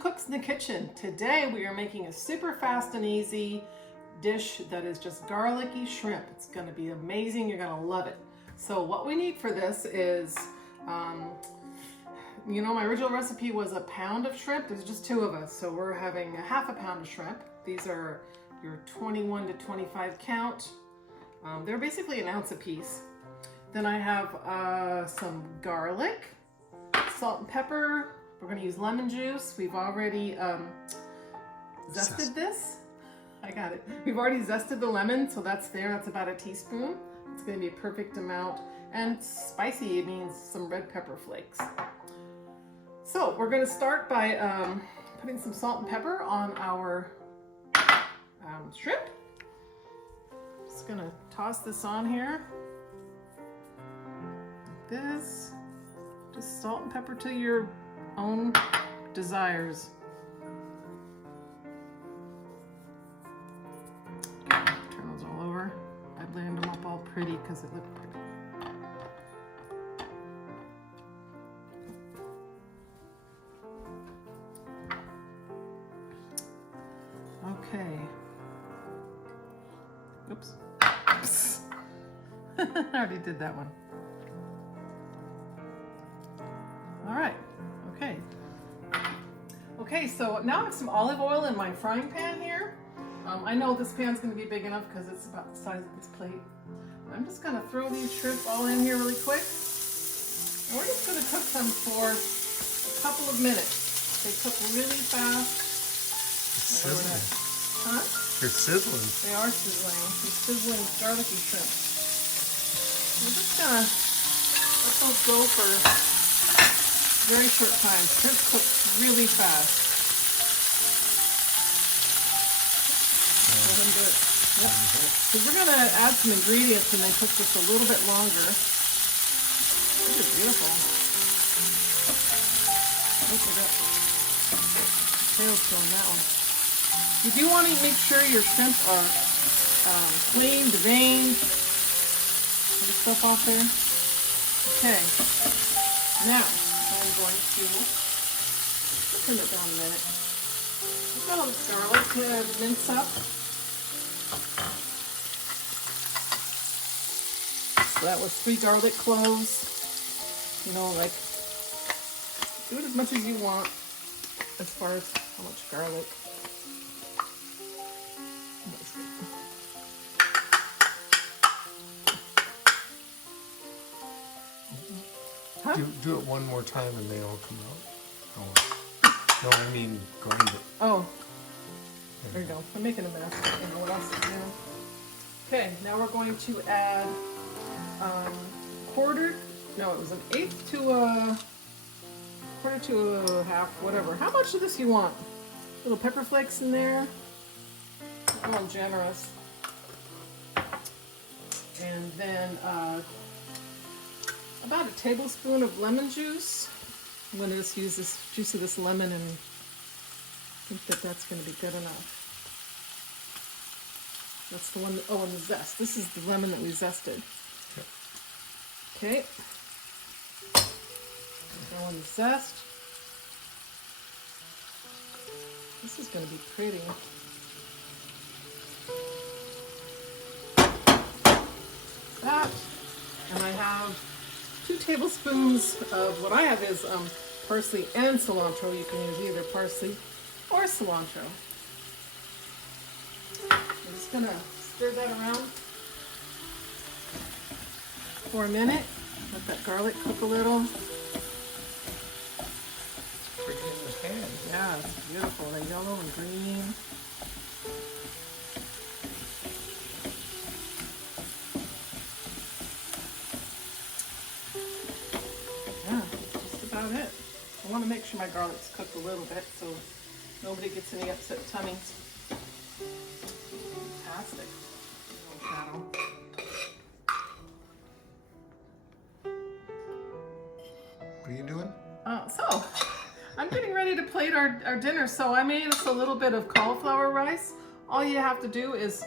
Cooks in the Kitchen. Today we are making a super fast and easy dish that is just garlicky shrimp. It's going to be amazing. You're going to love it. So what we need for this is, my original recipe was a pound of shrimp. There's just two of us, so we're having a half a pound of shrimp. These are your 21 to 25 count. They're basically an ounce a piece. Then I have some garlic, salt and pepper. We're going to use lemon juice. We've already zested this. I got it. We've already zested the lemon, so that's there. That's about a teaspoon. It's going to be a perfect amount. And spicy means some red pepper flakes. So we're going to start by putting some salt and pepper on our shrimp. Just going to toss this on here. Like this. Just salt and pepper to your own desires. Turn those all over. I blend them up all pretty because it looked pretty. Okay. Oops. I already did that one. All right. Okay, so now I have some olive oil in my frying pan here. I know this pan's going to be big enough because it's about the size of this plate. I'm just going to throw these shrimp all in here really quick. And we're just going to cook them for a couple of minutes. They cook really fast. It's sizzling. Huh? They're sizzling. They are sizzling. These sizzling garlicky shrimp. We're just going to let those go for very short time. Shrimp cooks really fast. Let them do it. Yep. Because we're going to add some ingredients and they cook just a little bit longer. These are beautiful. Look at that. Tail's going that one. You do want to make sure your shrimp are clean, deveined. Get the stuff off there. Okay. Now, I'm going to turn it down a minute. I've got all this garlic to mince up. So that was 3 garlic cloves. Like, do it as much as you want as far as how much garlic. Huh? Do it one more time and they all come out. Oh. No, I mean grind it. Oh, there you go. I'm making a mess. I don't know what else to do. Okay, now we're going to add it was an eighth to a quarter to a half, whatever. How much of this you want? Little pepper flakes in there. A little generous. And then about a tablespoon of lemon juice. I'm going to just use this juice of this lemon and think that that's going to be good enough. That's the one, and the zest. This is the lemon that we zested. Okay. Throw in the zest. This is going to be pretty. That, and I have 2 tablespoons of what I have is parsley and cilantro. You can use either parsley or cilantro. I'm just going to stir that around for a minute. Let that garlic cook a little. Pretty in the pan. Yeah, it's beautiful. The yellow and green. Yeah, just about it. I want to make sure my garlic's cooked a little bit so nobody gets any upset tummies. Fantastic. What are you doing? So, I'm getting ready to plate our dinner. So I made us a little bit of cauliflower rice. All you have to do is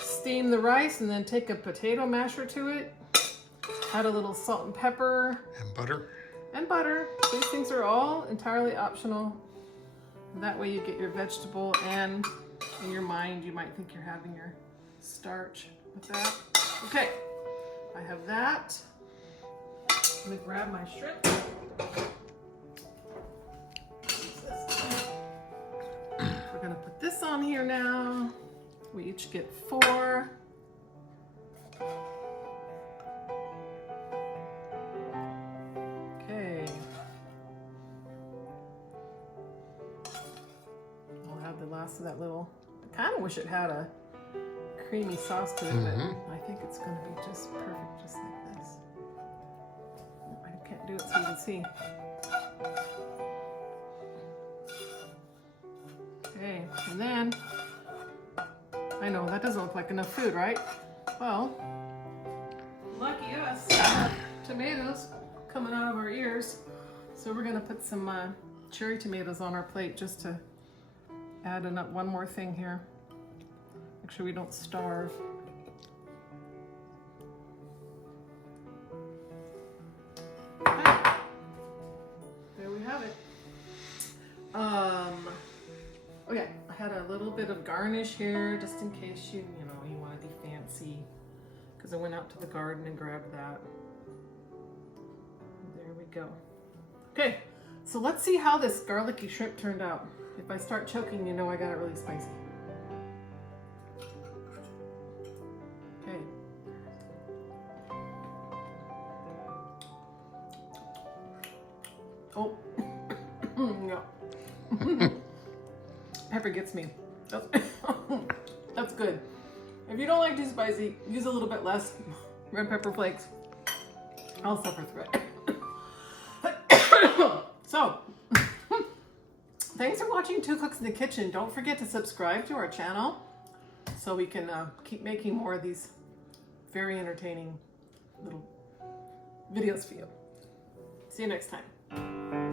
steam the rice and then take a potato masher to it. Add a little salt and pepper. And butter. And butter. These things are all entirely optional. That way you get your vegetable, and in your mind you might think you're having your starch with that. Okay, I have that. I'm gonna grab my shrimp. We're gonna put this on here now. We each get 4. Okay. I'll have the last of that little, I kind of wish it had a creamy sauce to it, but I think it's gonna be just perfect, just like this. I can't do it so you can see. Okay, and then, I know that doesn't look like enough food, right? Well, lucky us, tomatoes coming out of our ears. So we're gonna put some cherry tomatoes on our plate just to add one more thing here. Make sure we don't starve. Okay. There we have it. Okay, I had a little bit of garnish here just in case you want to be fancy, because I went out to the garden and grabbed that. There we go. Okay, so let's see how this garlicky shrimp turned out. If I start choking, you know I got it really spicy. Okay. Oh, no. Pepper gets me. That's good. If you don't like too spicy, use a little bit less red pepper flakes. I'll suffer through it. So, thanks for watching Two Cooks in the Kitchen. Don't forget to subscribe to our channel so we can keep making more of these very entertaining little videos for you. See you next time.